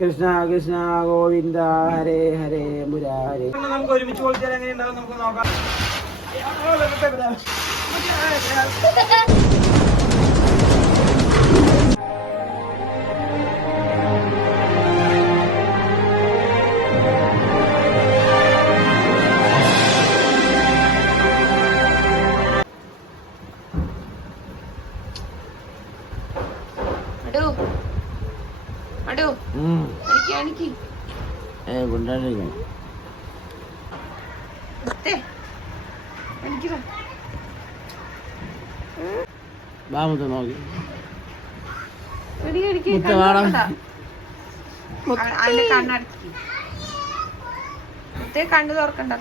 കൃഷ്ണ കൃഷ്ണ ഗോവിന്ദ ഹരേ ഹരേ മുരാരേ. നമുക്ക് ഒരുമിച്ച് വിളിച്ചാൽ എങ്ങനെയുണ്ടാവും നമുക്ക് നോക്കാം. കണ്ണു തുറക്കണ്ട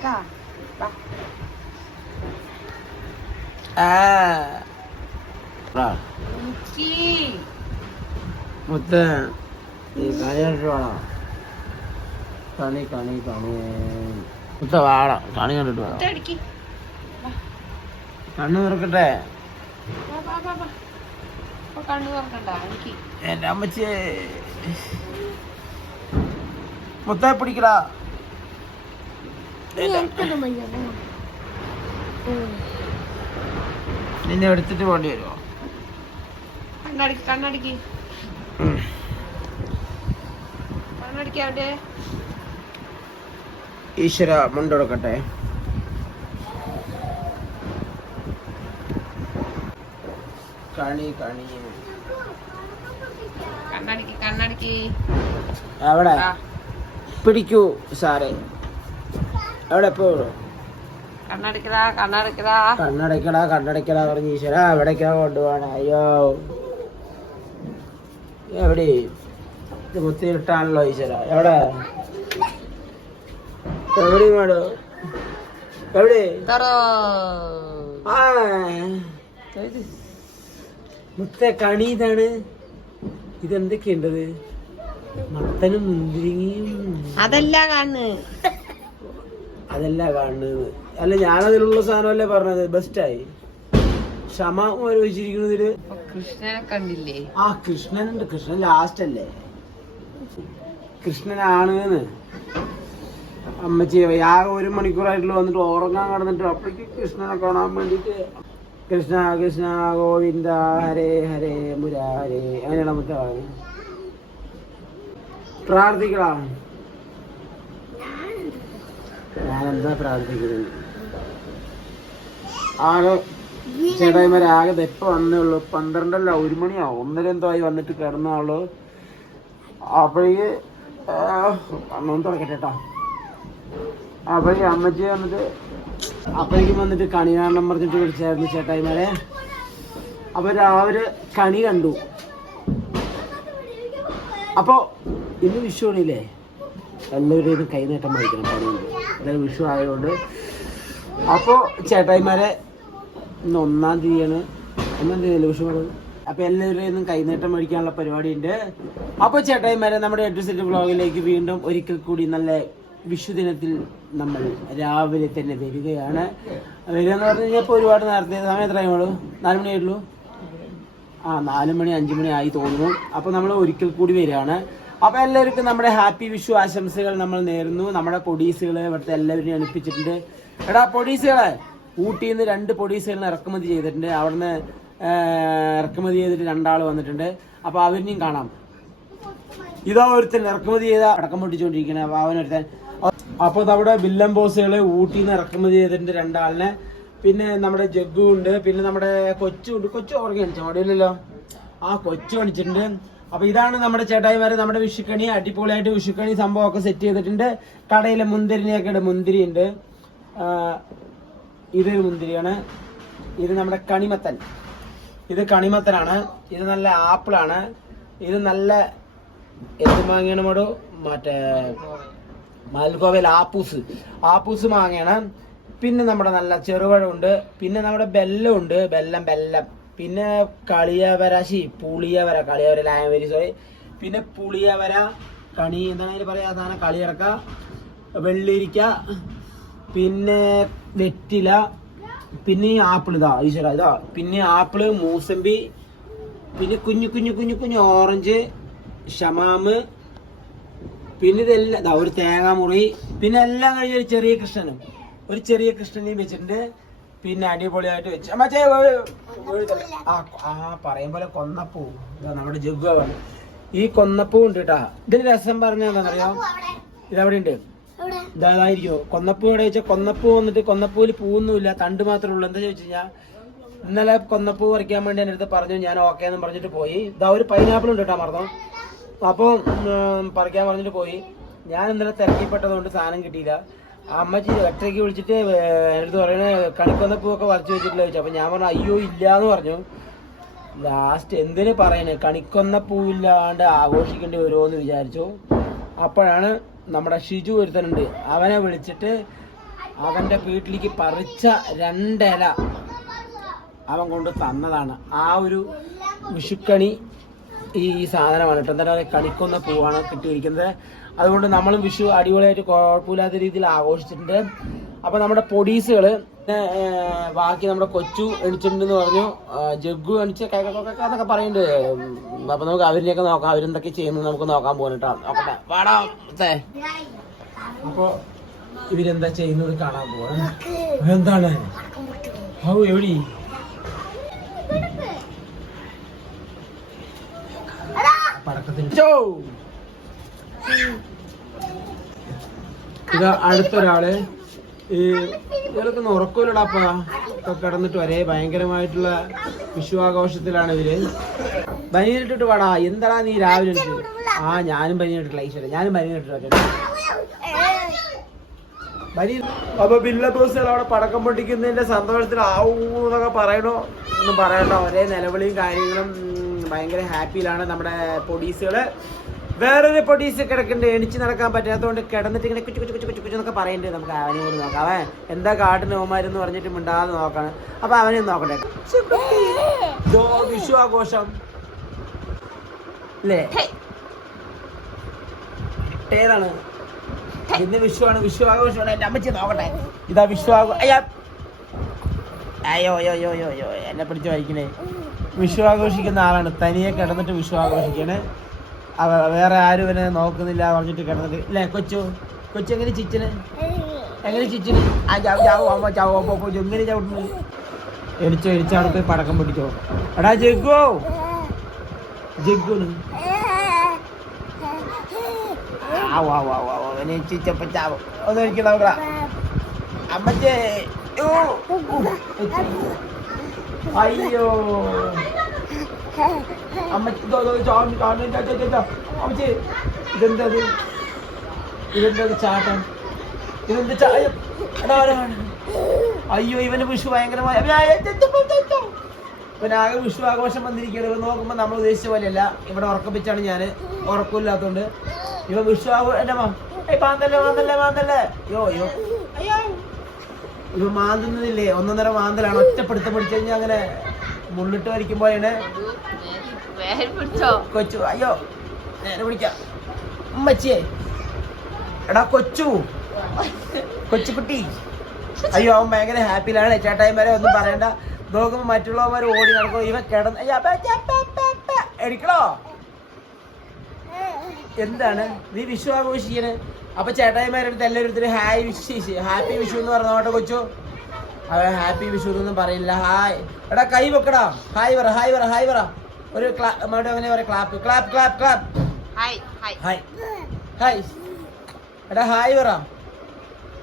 മുത്ത ഈ കണിയിട്ട് വേണം. കണി കണി കണി മുത്ത വാട കണി കണ്ടിട്ട് വേണം. കണ്ണു തുറക്കട്ടെ. എന്റെ അമ്മച്ചേ മുത്ത പിടിക്കടാ. നിന്നെ എടുത്തിട്ട് പോണ്ടി വരുമോ? ഈശ്വര മുണ്ടൊടുക്കട്ടെ. കണി കണി അവിടെ പിടിക്കൂ സാറേ. എവിടെ പോകൂ? കണ്ണടക്കടാ കണ്ണടക്കടാ പറഞ്ഞ ഈശ്വര എവിടേക്കാ കൊണ്ടുപോകണേ? അയ്യോ എവിടെ കുത്തിയിട്ടാണല്ലോ ഈശ്വര. എവിടെ എവിടെ മാടോ എവിടെ? മുത്ത കണി ഇതാണ്. ഇതെന്തൊക്കെയുണ്ടത്? മത്തനും മുന്തിരിങ്ങയും അതല്ല കാണുന്നത്. അല്ല ഞാനതിലുള്ള സാധനമല്ലേ പറഞ്ഞത്. ബെസ്റ്റായി. ക്ഷമ വെച്ചിരിക്കുന്നതില് കൃഷ്ണനെ കണ്ടില്ലേ? ആ കൃഷ്ണനുണ്ട്. കൃഷ്ണൻ ലാസ്റ്റ് അല്ലേ? കൃഷ്ണനാണ് അമ്മച്ചി. ആകെ 1 മണിക്കൂറായിട്ടുള്ള വന്നിട്ട് ഉറങ്ങാൻ കിടന്നിട്ട് അപ്പോഴേക്ക് കൃഷ്ണനെ കാണാൻ വേണ്ടിട്ട് കൃഷ്ണ കൃഷ്ണ ഗോവിന്ദ ഹരേ ഹരേ മുരാരേ അങ്ങനെയാണ് മുത്ത പ്രാർത്ഥിക്കടാ. ഞാനെന്താ പ്രാർത്ഥിക്കുന്നത്? ആകെ ചേട്ടായിമാരാകെ എപ്പോ വന്നേ ഉള്ളു. 12 1 മണിയാവും. 1:30 എന്തോ ആയി വന്നിട്ട് കിടന്നാളു. അപ്പോഴേക്ക് അന്നൊന്നും തുടക്കട്ടെ കേട്ടോ. അപ്പോഴേക്ക് അമ്മച്ചി വന്നിട്ട് അപ്പോഴേക്കും വന്നിട്ട് കണി കാണണം പറഞ്ഞിട്ട് വിളിച്ചായിരുന്നു ചേട്ടായിമാരെ. അപ്പൊ രാവിലെ കണി കണ്ടു. അപ്പൊ ഇന്ന് വിഷു ആണില്ലേ? എല്ലാവരും കൈനീട്ടം മേടിക്കണം. പണിയുണ്ട്. എല്ലാവരും വിഷു ആയതുകൊണ്ട് അപ്പോൾ ചേട്ടായിമാരെ ഇന്ന് 1-ാം തീയതിയാണ്. 1-ാം തീയതിയല്ലേ വിഷു? അപ്പോൾ എല്ലാവരും കൈനീട്ടം മേടിക്കാനുള്ള പരിപാടിയുണ്ട്. അപ്പോൾ ചേട്ടായിമാരെ നമ്മുടെ എഡ്രസ് വ്ളോഗിലേക്ക് വീണ്ടും ഒരിക്കൽ കൂടി നല്ല വിഷു ദിനത്തിൽ നമ്മൾ രാവിലെ തന്നെ വരികയാണ്. വരിക എന്ന് പറഞ്ഞു കഴിഞ്ഞാൽ ഇപ്പോൾ ഒരുപാട് നേരത്തെ സമയം എത്രയുള്ളൂ? 4 മണിയായിട്ടുള്ളൂ. 4 മണി 5 മണി ആയി തോന്നുന്നു. അപ്പോൾ നമ്മൾ ഒരിക്കൽ കൂടി വരികയാണ്. അപ്പോൾ എല്ലാവർക്കും നമ്മുടെ ഹാപ്പി വിഷു ആശംസകൾ നമ്മൾ നേരുന്നു. നമ്മുടെ പൊടീസുകൾ ഇവിടുത്തെ എല്ലാവരെയും അനുപ്പിച്ചിട്ടുണ്ട്. എടാ പൊടീസുകളെ, ഊട്ടിയിൽ നിന്ന് 2 പൊടീസുകളിനെ ഇറക്കുമതി ചെയ്തിട്ടുണ്ട്. അവിടുന്ന് ഇറക്കുമതി ചെയ്തിട്ട് 2 ആൾ വന്നിട്ടുണ്ട്. അപ്പോൾ അവരിനെയും കാണാം. ഇതാ ഒരുത്തൻ ഇറക്കുമതി ചെയ്ത അടക്കം പൊട്ടിച്ചുകൊണ്ടിരിക്കണേ അവനൊരുത്തൻ. അപ്പോൾ നമ്മുടെ ബില്ലം ബോസുകള് ഊട്ടിയിൽ നിന്ന് ഇറക്കുമതി ചെയ്തിട്ടുണ്ട് 2 ആളിനെ. പിന്നെ നമ്മുടെ ജഗ്ഗു ഉണ്ട്. പിന്നെ നമ്മുടെ കൊച്ചുണ്ട്. കൊച്ചു ഓർഗ അടിച്ചോ? അവിടെയില്ലല്ലോ. കൊച്ചു അടിച്ചിട്ടുണ്ട്. അപ്പൊ ഇതാണ് നമ്മുടെ ചേട്ടായിമാരെ. നമ്മുടെ വിഷുക്കണി അടിപൊളിയായിട്ട് വിഷുക്കണി സംഭവമൊക്കെ സെറ്റ് ചെയ്തിട്ടുണ്ട്. കടയിലെ മുന്തിരിനെയൊക്കെ മുന്തിരി ഉണ്ട്. ഇതൊരു മുന്തിരിയാണ്. ഇത് നമ്മുടെ കണിമത്തൻ. ഇത് കണിമത്തനാണ്. ഇത് നല്ല ആപ്പിളാണ്. ഇത് നല്ല എന്ത് മാങ്ങയാണ് മോടോ? മറ്റേ മൽഗോവയിൽ ആപ്പൂസ് മാങ്ങയാണ്. പിന്നെ നമ്മുടെ നല്ല ചെറുപഴം ഉണ്ട്. പിന്നെ നമ്മുടെ ബെല്ലം ഉണ്ട്. ബെല്ലം പിന്നെ പുളിയവര ലാംഗ്വേജ് സോറി. പിന്നെ പുളിയവര കണി എന്താണ് അതിന് പറയാ? സാധനം കളിയിറക്ക, വെള്ളിരിക്ക, പിന്നെ വെറ്റില, പിന്നെ ആപ്പിൾ. ഇതാ പിന്നെ ആപ്പിള്, മൂസമ്പി, പിന്നെ കുഞ്ഞു ഓറഞ്ച്, ഷമാമ്, പിന്നെ ഇതെല്ലാം ഒരു തേങ്ങ മുറി, പിന്നെ എല്ലാം കഴിഞ്ഞ് ഒരു ചെറിയ കൃഷ്ണനെയും വെച്ചിട്ടുണ്ട്. പിന്നെ അടിപൊളിയായിട്ട് വെച്ച് മറ്റേ പറയും പോലെ കൊന്നപ്പൂ, നമ്മുടെ ജഗ്ഗുവാണ് ഈ കൊന്നപ്പൂ ഉണ്ട് കേട്ടാ. ഇതിന് രസം പറഞ്ഞാൽ എന്താണെന്നറിയോ, ഇതവിടെ ഉണ്ട്, ഇതായിരിക്കും കൊന്നപ്പൂ. എവിടെ വെച്ചാൽ കൊന്നപ്പൂ വന്നിട്ട് കൊന്നപ്പൂവിൽ പൂവൊന്നുമില്ല, തണ്ട് മാത്രമേ ഉള്ളൂ. എന്താ ചോദിച്ചു കഴിഞ്ഞാൽ ഇന്നലെ കൊന്നപ്പൂ പറിക്കാൻ വേണ്ടി എൻ്റെ അടുത്ത് പറഞ്ഞു, ഞാൻ ഓക്കെ എന്ന് പറഞ്ഞിട്ട് പോയി. ഇതാ ഒരു പൈനാപ്പിൾ ഉണ്ട് കേട്ടോ മറന്നോ. അപ്പോൾ പറിക്കാൻ പറഞ്ഞിട്ട് പോയി. ഞാൻ ഇന്നലെ തിരക്കിപ്പെട്ടതുകൊണ്ട് സാധനം കിട്ടിയില്ല. അമ്മച്ചി ഒറ്റയ്ക്ക് വിളിച്ചിട്ട് എൻ്റെ പറയണേ കണിക്കൊന്നപ്പൂവൊക്കെ വരച്ച് വെച്ചിട്ടില്ല ചോദിച്ചു. അപ്പം ഞാൻ പറഞ്ഞു അയ്യോ ഇല്ല എന്ന് പറഞ്ഞു. ലാസ്റ്റ് എന്തിനു പറയണേ, കണിക്കൊന്നപ്പൂവില്ലാണ്ട് ആഘോഷിക്കേണ്ടി വരുമോ എന്ന് വിചാരിച്ചു. അപ്പോഴാണ് നമ്മുടെ ഷിജു ഒരുത്തനുണ്ട്, അവനെ വിളിച്ചിട്ട് അവൻ്റെ വീട്ടിലേക്ക് പറിച്ച 2 ഇല അവൻ കൊണ്ട് തന്നതാണ്. ആ ഒരു വിഷുക്കണി ഈ സാധനമാണ് കേട്ടോ. എന്താ പറയുക, കണിക്കൊന്ന പൂവാണ് കിട്ടിയിരിക്കുന്നത്. അതുകൊണ്ട് നമ്മളും വിഷു അടിപൊളിയായിട്ട് കുഴപ്പമില്ലാത്ത രീതിയിൽ ആഘോഷിച്ചിട്ടുണ്ട്. അപ്പോൾ നമ്മുടെ പൊടീസുകൾ ബാക്കി നമ്മുടെ കൊച്ചു എണിച്ചിട്ടുണ്ടെന്ന് പറഞ്ഞു, ജഗ്ഗു എണിച്ച് എന്നൊക്കെ പറയുന്നുണ്ട്. അപ്പോൾ നമുക്ക് അവരിനെയൊക്കെ നോക്കാം, അവരെന്തൊക്കെ ചെയ്യുന്നത് നമുക്ക് നോക്കാൻ പോകട്ടോ. നോക്കട്ടെ വാടാ. അപ്പോൾ ഇവരെന്താ ചെയ്യുന്നത് കാണാൻ പോവാ. എന്താണ് എവിടെ പടക്കത്തിന് ഇത് അടുത്തൊരാള് ഈ ഇവരൊക്കെ ഉറക്കൂലടാപ്പാ ഇപ്പൊ കിടന്നിട്ട് വരെ ഭയങ്കരമായിട്ടുള്ള വിഷുവാഘോഷത്തിലാണ് ഇവര്. ബനിയിട്ടിട്ട് വാടാ, എന്താടാ നീ രാവിലെ ഞാനും ബനിയിട്ടില്ല ഈശ്വരൻ, ഞാനും ബനിയിട്ടില്ല ബനി. അപ്പൊ ബില്ല ബോസുകൾ അവിടെ പടക്കം പൊട്ടിക്കുന്നതിന്റെ സന്തോഷത്തിൽ ആവൂന്നൊക്കെ പറയണോ ഒന്നും പറയണ്ട, ഒരേ നിലവിളിയും കാര്യങ്ങളും. ഭയങ്കര ഹാപ്പിയിലാണ് നമ്മുടെ പൊടീസുകള്. വേറൊരു പൊടീസ് കിടക്കുന്നുണ്ട്, എണിച്ച് നടക്കാൻ പറ്റാത്തതുകൊണ്ട് കിടന്നിട്ട് ഇങ്ങനെ കുച്ചു കുച്ചു കുച്ചു കുച്ചു കുച്ചു എന്നൊക്കെ പറയുന്നുണ്ട്. നമുക്ക് അവനോട് നോക്കാം, അവൻ എന്താ കാട്ടിന് ഓമാരെന്ന് പറഞ്ഞിട്ട് മിണ്ടാതെ നോക്കാണ്. അപ്പൊ അവനെ നോക്കട്ടെ. വിഷു ആഘോഷം അല്ലേ, ഏതാണ് ഇന്ന് വിഷുവാണ്, വിഷു ആഘോഷമാണ്. എന്റെ അമ്മച്ചി നോക്കട്ടെ, ഇതാ വിഷു അയ്യോ അയ്യോ അയ്യോ അയ്യോ എന്നെ പിടിച്ച് വായിക്കണേ. വിഷു ആഘോഷിക്കുന്ന ആളാണ്, തനിയെ കിടന്നിട്ട് വിഷു ആഘോഷിക്കണേ. വേറെ ആരും ഇവനെ നോക്കുന്നില്ല പറഞ്ഞിട്ട് കിടന്നിട്ട് ഇല്ലേ. കൊച്ചു എങ്ങനെ ചിച്ചിന് എങ്ങനെ ചിച്ചിന് അമ്മ ചാവോ എങ്ങനെ ചവിട്ടുന്നു. എണിച്ചവിടെ പോയി പടക്കം പൊട്ടിച്ചോ. എടാ ജഗ്ഗു ചിച്ചപ്പച്ചാവോ ഒന്ന് എനിക്കുണ്ടാവുക അമ്മച്ചേ. അയ്യോ അമ്മച്ചി ഇതെന്തത് ചാട്ടം, ഇതെന്ത് ചായം. അയ്യോ ഇവന് വിഷു ഭയങ്കരമായ ഇവനാകെ വിഷു ആഘോഷം വന്നിരിക്കുകയാണ്. ഇവ നോക്കുമ്പോൾ നമ്മൾ ഉദ്ദേശിച്ച പോലെയല്ല. ഇവിടെ ഉറക്കപ്പിച്ചാണ് ഞാൻ, ഉറക്കമില്ലാത്തതുകൊണ്ട് ഇവ വിഷു എന്റെ മാന്തല്ലേ ഇവ മാന്തുന്നതില്ലേ, 1.5 മാന്തലാണ്. ഒറ്റപ്പെടുത്ത പിടിച്ചു കഴിഞ്ഞാൽ അങ്ങനെ മുള്ളിട്ട് വരിക്കുമ്പോഴാണ് കൊച്ചു. അയ്യോ നേരെ പിടിക്കാം ഉമ്മച്ചിയെ. എടാ കൊച്ചുകുട്ടി. അയ്യോ അവൻ ഭയങ്കര ഹാപ്പിയിലാണ്. ചേട്ടായിമാരെ ഒന്നും പറയണ്ട. നോക്കുമ്പോ മറ്റുള്ളവന്മാർ ഓടി നടക്കും, ഇവൻ കിടന്ന് എടിക്കണോ. എന്താണ് നീ വിഷു ആഘോഷിക്കണേ? അപ്പൊ ചേട്ടായിമാരെടുത്ത് എല്ലാവരും ഹാപ്പി വിഷു എന്ന് പറഞ്ഞോട്ടെ കൊച്ചു. അവൻ ഹാപ്പി വിഷു എന്നൊന്നും പറയില്ല. ഹായ് എടാ കൈ വെക്കടാ, ഹായ് പറ ഒരു അങ്ങനെ പറയാം, clap clap clap clap. Hi എടാ ഹായ് പറ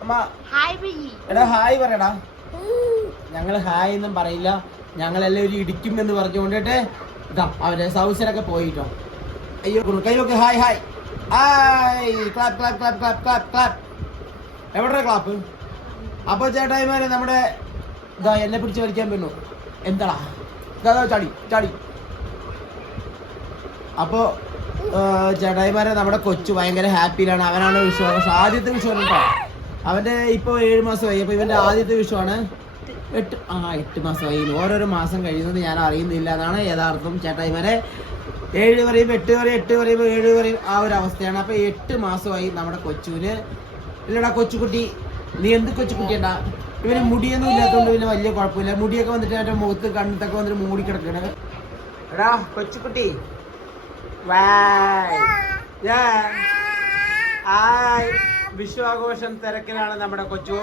അമ്മ. എടാ ഹായ് പറയടാ. ഞങ്ങൾ ഹായ് എന്നും പറയില്ല, ഞങ്ങളെല്ലാവരും ഇടിക്കും എന്ന് പറഞ്ഞുകൊണ്ടിട്ട് ഇതാ അവരെ സൗസിലൊക്കെ പോയിട്ടോ. അയ്യോ കൈയൊക്കെ hi hi hi clap clap clap clap clap clap. എവിടെ ക്ലാപ്പ്? അപ്പൊ ചേട്ടായിമാരെ നമ്മുടെ ഇതാ എന്നെ പിടിച്ച് വലിക്കാൻ പറ്റു. എന്താടാ ചാടി. അപ്പോ ചേട്ടായിമാരെ നമ്മുടെ കൊച്ചു ഭയങ്കര ഹാപ്പിയിലാണ്. അവനാണ് വിഷു ആഘോഷം, ആദ്യത്തെ വിഷുവാണ് കേട്ടോ. അവന്റെ ഇപ്പൊ 7 മാസമായി. അപ്പൊ ഇവന്റെ ആദ്യത്തെ വിഷുവാണ്. 8 മാസമായി. ഓരോരോ മാസം കഴിയുന്നത് ഞാൻ അറിയുന്നില്ല എന്നാണ് യഥാർത്ഥം. ചേട്ടായിമാരെ 7 പറയുമ്പോൾ 8 പറയും, 8 പറയുമ്പോൾ 7 പറയും, ആ ഒരു അവസ്ഥയാണ്. അപ്പൊ 8 മാസമായി നമ്മുടെ കൊച്ചുവിന്. ഇല്ലടാ കൊച്ചുകുട്ടി, നീ എന്ത് കൊച്ചുകുട്ടിയണ്ടാ. ഇവന് മുടിയൊന്നും ഇല്ലാത്തതുകൊണ്ട് പിന്നെ വലിയ കുഴപ്പമില്ല. മുടിയൊക്കെ വന്നിട്ട് അവന്റെ മുഖത്ത് കണ്ണത്തൊക്കെ വന്നിട്ട് മൂടി കിടക്കണ. എടാ കൊച്ചുകുട്ടി വിഷു ആഘോഷം തിരക്കിലാണ് നമ്മുടെ കൊച്ചു.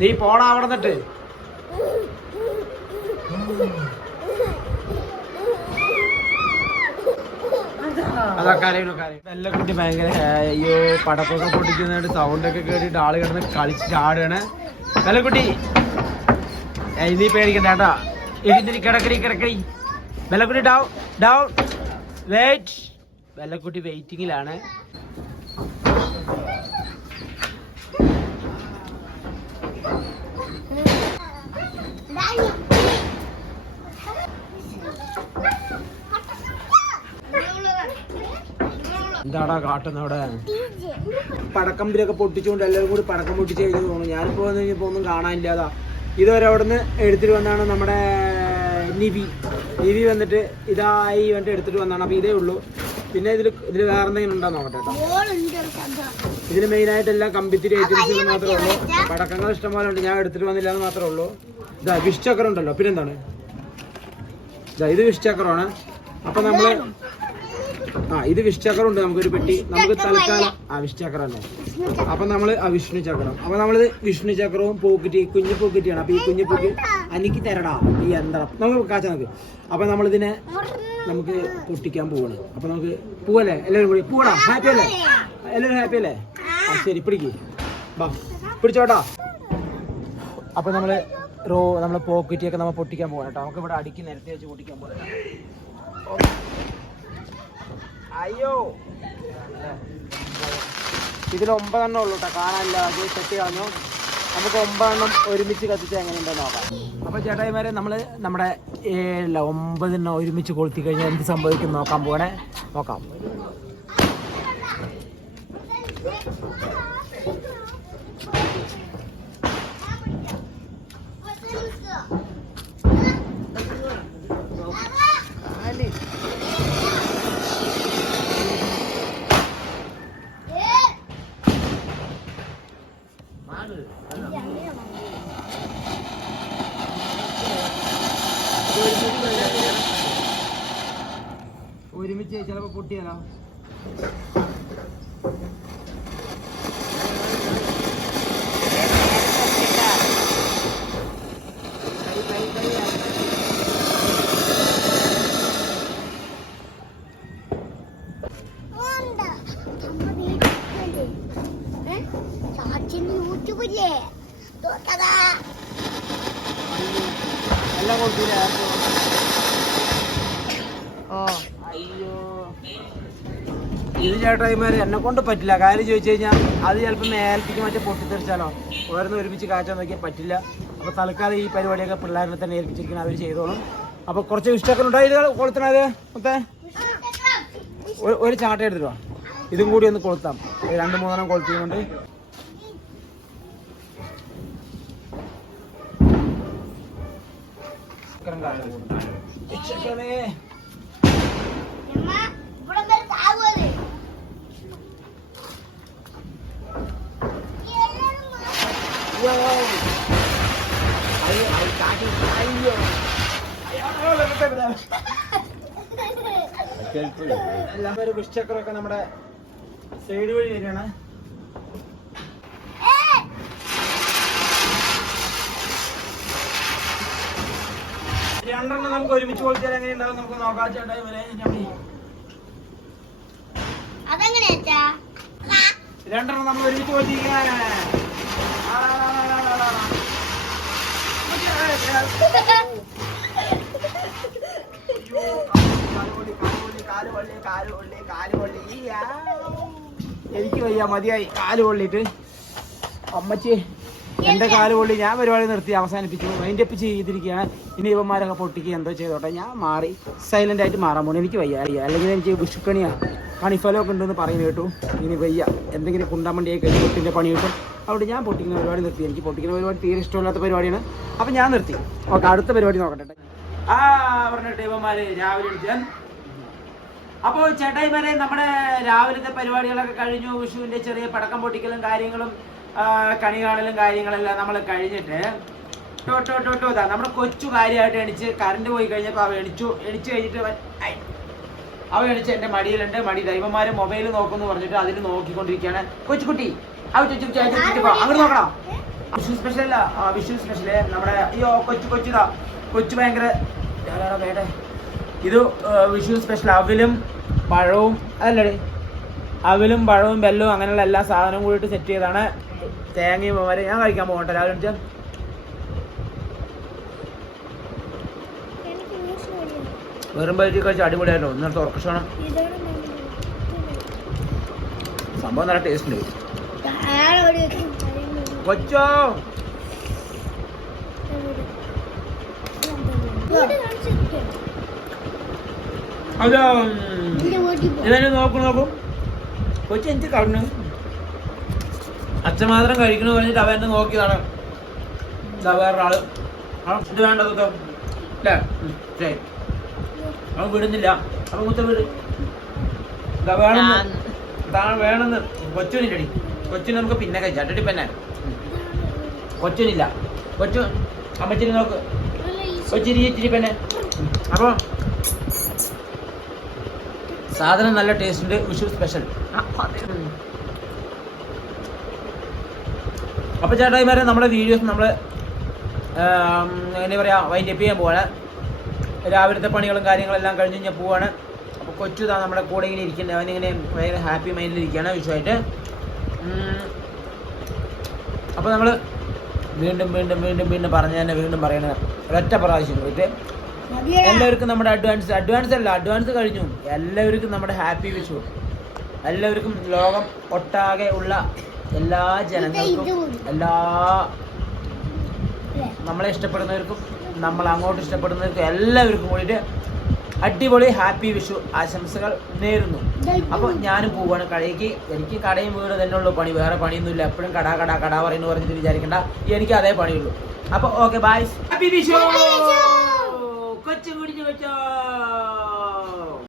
നീ പോടാ അവിടെ നിന്നിട്ട്. വെല്ലക്കുട്ടി ഭയങ്കര അയ്യോ പടക്കൊക്കെ പൊട്ടിക്കുന്നതായിട്ട് സൗണ്ടൊക്കെ കേട്ടിട്ട് ആള് കിടന്ന് കളിച്ച് ചാടുകയാണ്. വെല്ലക്കുട്ടി നീ പേടിക്കണ്ട കേട്ടോ. എഴുതിരി കിടക്കടി. വെല്ലക്കുട്ടി ഡൗൺ വെയിറ്റ്. വെല്ലക്കുട്ടി വെയിറ്റിങ്ങിലാണ്. എന്താടാ കാട്ടുന്ന അവിടെ? പടക്കമ്പിലൊക്കെ പൊട്ടിച്ചുകൊണ്ട് എല്ലാവരും കൂടി പടക്കം പൊട്ടിച്ച് കഴിഞ്ഞ് തോന്നുന്നു. ഞാനിപ്പോ കഴിഞ്ഞപ്പോ ഒന്നും കാണാനില്ലാതാ. ഇതുവരെ അവിടെ നിന്ന് എടുത്തിട്ട് വന്നാണ് നമ്മുടെ നിവി വന്നിട്ട് ഇതായി വന്നിട്ട് എടുത്തിട്ട് വന്നാണ്. അപ്പൊ ഇതേ ഉള്ളൂ. പിന്നെ ഇതിൽ വേറെ എന്തെങ്കിലും ഉണ്ടോ നോക്കട്ടെ കേട്ടോ. ഇതിന് മെയിനായിട്ടെല്ലാം കമ്പിത്തിരി ഐറ്റംസ് മാത്രമേ ഉള്ളൂ. പടക്കങ്ങൾ ഇഷ്ടംപോലെ ഉണ്ട്, ഞാൻ എടുത്തിട്ട് വന്നില്ല എന്ന് മാത്രമേ ഉള്ളൂ. ഇതാ വിഷ് ചക്രം ഉണ്ടല്ലോ. പിന്നെന്താണ് ഇത് വിഷ് ചക്രമാണ്. അപ്പൊ നമ്മള് ഇത് വിഷ് ചക്രം ഉണ്ട് നമുക്കൊരു പെട്ടി. നമുക്ക് തൽക്കാലം വിഷ് ചക്രം തന്നെ. അപ്പൊ നമ്മള് വിഷ്ണു ചക്രം. അപ്പൊ നമ്മള് വിഷ്ണു ചക്രവും പോക്കറ്റ്, കുഞ്ഞു പോക്കറ്റിയാണ്. അപ്പൊ ഈ കുഞ്ഞു പോക്കറ്റ് എനിക്ക് തരടാ ഈ യന്ത്രം നമുക്ക് കാച്ച നമുക്ക്. അപ്പൊ നമ്മളിതിനെ നമുക്ക് പൊട്ടിക്കാൻ പോവാണ്. അപ്പൊ നമുക്ക് പോവല്ലേ എല്ലാവരും കൂടി? പോടാ. ഹാപ്പി അല്ലേ എല്ലാവരും? ഹാപ്പി അല്ലേ? ശരി പിടിക്ക് ബാ പിടിച്ചോട്ടാ. അപ്പൊ നമ്മള് നമ്മളെ പോക്കറ്റിയൊക്കെ നമ്മൾ പൊട്ടിക്കാൻ പോകണം കേട്ടോ. നമുക്ക് ഇവിടെ അടുക്കി നിരത്തി വെച്ച് പൊട്ടിക്കാൻ പോകണം. അയ്യോ ഇതിൽ 9 എണ്ണം ഉള്ളൂ കേട്ടോ, കാണാനില്ല. അത് സെറ്റ് കളഞ്ഞു. നമുക്ക് 9 എണ്ണം ഒരുമിച്ച് കത്തിച്ച് എങ്ങനെ ഉണ്ടെന്ന് നോക്കാം. അപ്പോൾ ചേട്ടായിമാരെ നമ്മൾ നമ്മുടെ 9 എണ്ണം ഒരുമിച്ച് കൊളുത്തി കഴിഞ്ഞാൽ എന്ത് സംഭവിക്കും നോക്കാൻ പോകണേ. നോക്കാം. ഒരുമിച്ച് ചിലപ്പോ പൊട്ടിയാലോ. എല്ലാം കൊടുത്തില്ല. അയ്യോ ഇത് ചേട്ടായിമാര് എന്നെ കൊണ്ട് പറ്റില്ല. കാര്യം ചോദിച്ചു കഴിഞ്ഞാൽ അത് ചിലപ്പോൾ മേൽപ്പിക്ക് മറ്റേ പൊട്ടിത്തെറിച്ചാലോ. ഓരോന്ന് ഒരുമിച്ച് കാച്ചാൻ നോക്കിയാൽ പറ്റില്ല. അപ്പോൾ തൽക്കാലം ഈ പരിപാടിയൊക്കെ പിള്ളേരെ തന്നെ ഏൽപ്പിച്ചിരിക്കണം, അവർ ചെയ്തോളും. അപ്പോൾ കുറച്ച് ഇഷ്ടമൊക്കെ ഇത് കൊളുത്തണത് മൊത്തം ഒരു ചാട്ട എടുത്തിട്ടോ. ഇതും കൂടി ഒന്ന് കൊളുത്താം. 2-3 എണ്ണം കൊളുത്തിയുകൊണ്ട് എല്ലാവരും വിഷച്ചക്രമൊക്കെ നമ്മുടെ സൈഡ് വഴി വരികയാണ്. രണ്ടെണ്ണം നമുക്ക് ഒരുമിച്ച് കൊളുത്തിയാൽ എങ്ങനെയുണ്ടാവും നമുക്ക് നോക്കാം. ചേട്ടായി വരെ രണ്ടെണ്ണം നമ്മൾ ഒരുമിച്ച് കൊളുത്തിരിക്കുകയാണ്. എനിക്ക് വയ്യ, മതിയായി കാല് കൊള്ളിട്ട്. അമ്മച്ചി എന്റെ കാല് കൊള്ളി. ഞാൻ പരിപാടി നിർത്തി അവസാനിപ്പിച്ചു. അതിൻ്റെ ഒപ്പിച്ച് ചെയ്തിരിക്കുകയാണ്. ഇനി ഇവന്മാരൊക്കെ പൊട്ടിക്കുക എന്തോ ചെയ്തോട്ടെ. ഞാൻ മാറി സൈലന്റ് ആയിട്ട് മാറാൻ പോകണം. എനിക്ക് വയ്യ. അല്ലെങ്കിൽ എനിക്ക് വിഷുക്കണിയാ കണിഫലമൊക്കെ ഉണ്ടെന്ന് പറയുന്നു കേട്ടു. ഇനി വയ്യ, എന്തെങ്കിലും കുണ്ടാമണ്ടിയായി കഴിഞ്ഞ് പൊട്ടിൻ്റെ പണി കിട്ടും. അവിടെ ഞാൻ പൊട്ടിക്കുന്ന പരിപാടി നിർത്തി. എനിക്ക് പൊട്ടിക്കുന്ന പരിപാടി തീരെ ഇഷ്ടമില്ലാത്ത പരിപാടിയാണ്. അപ്പം ഞാൻ നിർത്തി. ഓക്കെ, അടുത്ത പരിപാടി നോക്കട്ടെ. പറഞ്ഞിട്ട് ഇവന്മാര് രാവിലെ എടുക്കാൻ. അപ്പോൾ ചേട്ടായിമാരെ നമ്മുടെ രാവിലത്തെ പരിപാടികളൊക്കെ കഴിഞ്ഞു. വിഷുവിൻ്റെ ചെറിയ പടക്കം പൊട്ടിക്കലും കാര്യങ്ങളും കണി കാണലും കാര്യങ്ങളെല്ലാം നമ്മൾ കഴിഞ്ഞിട്ട് നമ്മുടെ കൊച്ചു കാര്യമായിട്ട് എണിച്ച് കറണ്ട് പോയി കഴിഞ്ഞപ്പോൾ അവ എണിച്ചു കഴിഞ്ഞിട്ട് അവൻ എണിച്ച് എന്റെ മടിയിലുണ്ട്. മടി ദൈവന്മാര് മൊബൈൽ നോക്കുന്നു പറഞ്ഞിട്ട് അതിൽ നോക്കിക്കൊണ്ടിരിക്കുകയാണ്. കൊച്ചുകുട്ടി അങ്ങോട്ട് നോക്കണം. വിഷു സ്പെഷ്യൽ അല്ല, വിഷു സ്പെഷ്യല് നമ്മുടെ അയ്യോ കൊച്ചുതാ കൊച്ചു ഭയങ്കര വേട്ടെ. ഇത് വിഷു സ്പെഷ്യൽ അവിലും പഴവും അല്ലടേ, അവിലും പഴവും വെല്ലവും അങ്ങനെയുള്ള എല്ലാ സാധനവും കൂടിയിട്ട് സെറ്റ് ചെയ്താണ്. തേങ്ങയും വരെ ഞാൻ കഴിക്കാൻ പോകട്ടെ. രാവിലെ എണിച്ച് വെറും പറ്റി കഴിച്ച് അടിപൊളിയായിട്ടോ. ഇന്നത്തെ ഉറക്കക്ഷണം സംഭവം നല്ല ടേസ്റ്റ് ഉണ്ട്. കൊച്ചോ അതാ ഇതെന്നെ നോക്കൂ. കൊച്ചു എനിക്ക് കളഞ്ഞു. അച്ഛൻ മാത്രം കഴിക്കണു പറഞ്ഞിട്ട് അവൻ എന്നെ നോക്കിയതാണ്. ഇതാ വേറൊരാള് ഇത് വേണ്ടത് അല്ലേ? ശരി അവൻ വിടുന്നില്ല. അപ്പൊ മുത്ത വീട് ഇതാ വേണമെന്ന് കൊച്ചുനില്ലടി. കൊച്ചിന് നമുക്ക് പിന്നെ കഴിച്ചാ അട്ടടി പെന്നെ. കൊച്ചിനില്ല. കൊച്ചു അമ്മച്ചിരി നോക്ക്. കൊച്ചിരി ഇച്ചിരി പെന്നെ. അപ്പൊ സാധനം നല്ല ടേസ്റ്റ് ഉണ്ട്. വിഷു സ്പെഷ്യൽ. അപ്പൊ ചേട്ടായിമാരെ നമ്മുടെ വീഡിയോസ് നമ്മൾ എന്താ പറയാ വൈൻഡ് അപ്പ് ചെയ്യാൻ പോവാണ്. രാവിലത്തെ പണികളും കാര്യങ്ങളെല്ലാം കഴിഞ്ഞ് ഞാൻ പോവാണ്. അപ്പോൾ കൊച്ചു ഇതാ നമ്മുടെ കൂടെ ഇങ്ങനെ ഇരിക്കുന്നത്. അവനിങ്ങനെ ഭയങ്കര ഹാപ്പി മൈൻഡിലിരിക്കുകയാണ് വിഷുവായിട്ട്. അപ്പോൾ നമ്മൾ വീണ്ടും വീണ്ടും വീണ്ടും വീണ്ടും പറഞ്ഞ് തന്നെ വീണ്ടും പറയണത് ഒരൊറ്റ പ്രാവശ്യം പോയിട്ട് എല്ലാവർക്കും നമ്മുടെ അഡ്വാൻസ് കഴിഞ്ഞു. എല്ലാവർക്കും നമ്മുടെ ഹാപ്പി വിഷു. എല്ലാവർക്കും ലോകം ഒട്ടാകെ ഉള്ള എല്ലാ ജനങ്ങൾക്കും, എല്ലാ നമ്മളെ ഇഷ്ടപ്പെടുന്നവർക്കും നമ്മൾ അങ്ങോട്ട് ഇഷ്ടപ്പെടുന്നവർക്കും എല്ലാവർക്കും കൂടിയിട്ട് അടിപൊളി ഹാപ്പി വിഷു ആശംസകൾ നേരുന്നു. അപ്പോൾ ഞാനും പോവാണ് കടയ്ക്ക്. എനിക്ക് കടയും വീട് തന്നെ ഉള്ളൂ പണി, വേറെ പണിയൊന്നുമില്ല. എപ്പോഴും കട പറഞ്ഞിട്ട് വിചാരിക്കണ്ട, എനിക്ക് അതേ പണിയുള്ളൂ. അപ്പോൾ ഓക്കെ ബൈ, ഹാപ്പി വിഷു. കൊച്ചു കുടിച്ചു വെച്ചോ.